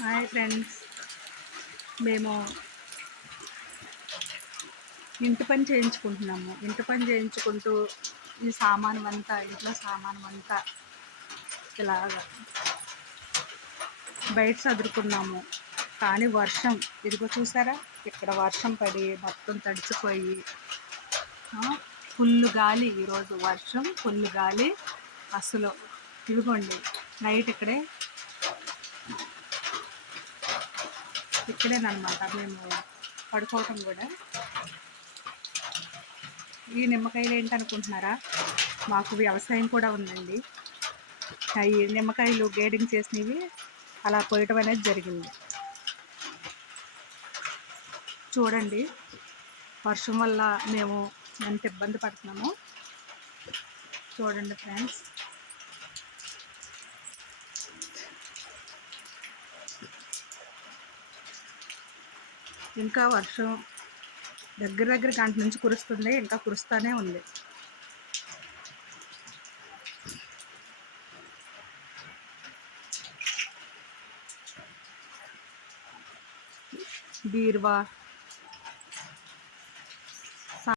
Hi friends. మేము ఇంటి పని చేయించుకుంటున్నాము. ఇంటి పని చేయించుకుంటూ ఈ సామాను అంతా ఇంట్లో సామాను అంతా ఇలాగా బయట చదువుకున్నాము కానీ వర్షం ఇదిగో చూసారా? ఇక్కడ వర్షం పడి మొత్తం తడిచిపోయి ఫుల్ గాలి ఈరోజు వర్షం ఫుల్ గాలి అసలు. ఇదిగోండి నైట్ ఇక్కడే ఇక్కడేనమాట మేము పడుకోవటం కూడా. ఈ నిమ్మకాయలు ఏంటనుకుంటున్నారా? మాకు వ్యవసాయం కూడా ఉందండి. ఈ నిమ్మకాయలు గేడింగ్ చేసినవి అలా పోయటం అనేది జరిగింది. చూడండి వర్షం వల్ల మేము ఎంత ఇబ్బంది పడుతున్నామో. చూడండి ఫ్రెండ్స్. ఇంకా వర్షం దగ్గర దగ్గర గంట నుంచి కురుస్తుంది ఇంకా కురుస్తూనే ఉంది. బీరువా